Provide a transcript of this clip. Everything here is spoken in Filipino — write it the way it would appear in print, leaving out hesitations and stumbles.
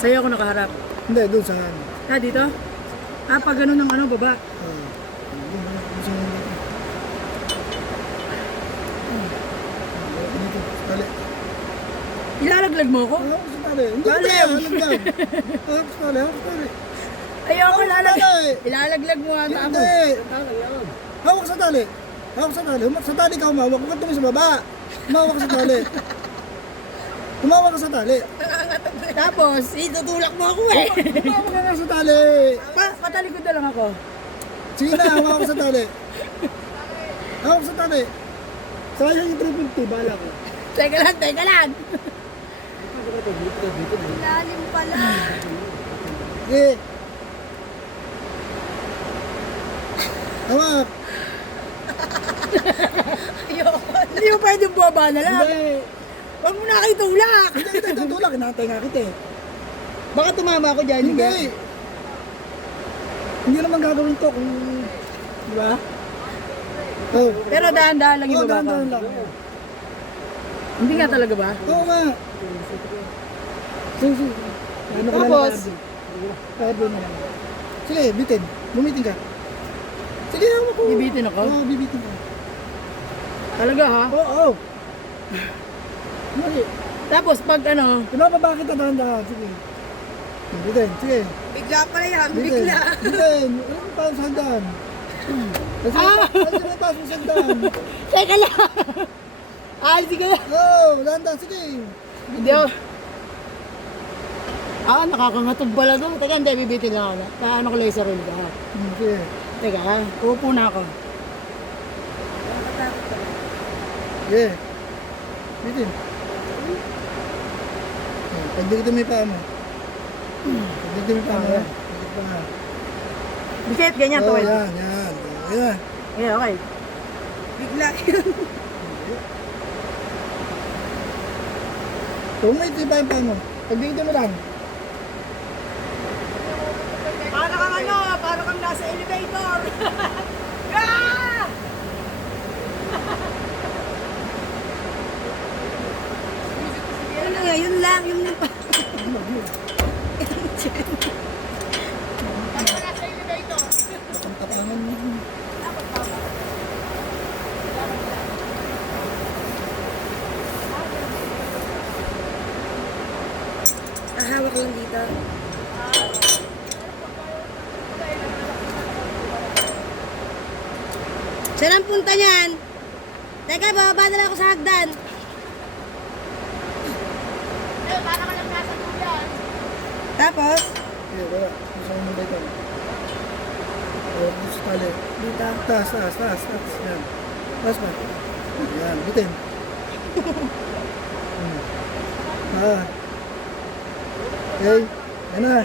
Sa'yo ako nakaharap. Hindi, doon sa ano. Dito? Pag ganun ng ano, baba. Tali. Ilalaglag mo ako? Hawak sa tali. Hindi ko Tali. kaya, halagdag. Hawak sa tali, hawak sa tali. Ayoko, Tali. ilalaglag mo ata ako. Hindi. Hawak sa tali. Hawak sa tali. Sa tali ka humawak. Huwag ka tumingin sa baba. Humawak ka sa tali. Humawak ka sa tali. Tapos, itutulak mo ako eh. Humawak ka nga sa tali. Patalikod na lang ako. Sige na, humawak ka sa tali. Hawak sa tali. Sayang yung 350, bala ko. Teka lang. Lalim pala. Sige. Hawak. Hindi mo pwedeng buwaba na lang. Hindi. Huwag mo na kayo tulak. Hindi kita tutulak. Hinatay nga kita eh. Baka tumama ako dyan. Hindi. Hindi naman gagawin to kung... Di ba? Oh. Pero dahan-dahan lang yung Oo, baba ko. dahan-dahan lang. Hindi nga talaga ba? Oo nga. Sige. Ano ka Tapos? Pwede na lang. Sige, bitin. Bumitin ka. Sige, hawak ko. Bibitin ako? Oo, bibitin ka. Talaga ha? Oo. Mali. Tapos pag ano, Pinapaba kita dahan-dahan. Sige. Bitin, sige. bigla pala yan, Bitin. Bitin. Ano yung parang sandaan? Kasi may pasok sandaan. Teka lang. Sige na. Oo, dahan-dahan. Sige. Hindi ako. Nakakangatog pala doon. Teka, hindi, bibitin lang ako. Paano ko laser roll ka? Sige. Teka, uupo na ako. Sige. Bitin. Pag dito may paa mo. Pag dito may paa mo. Dito pa. Bisit, ganyan to. Oo, yan. Yan. Yeah, okay. Bigla yun. Kung may tiba yung paa mo. Pag dito mo lang. Para kang nasa elevator. Ah! Ano nga, yun lang, yung Ang tapangan mo. hawak lang dito. Saan ang punta niyan? Teka, bababa na lang ako sa hagdan. Para ka lang nasa tuyan. Tapos? Sige, wala. Gusto mo ba ito? Dito sa tali. Dito. Taas. Yan. Taas pa. Yan, bitin. Okay. Yan na.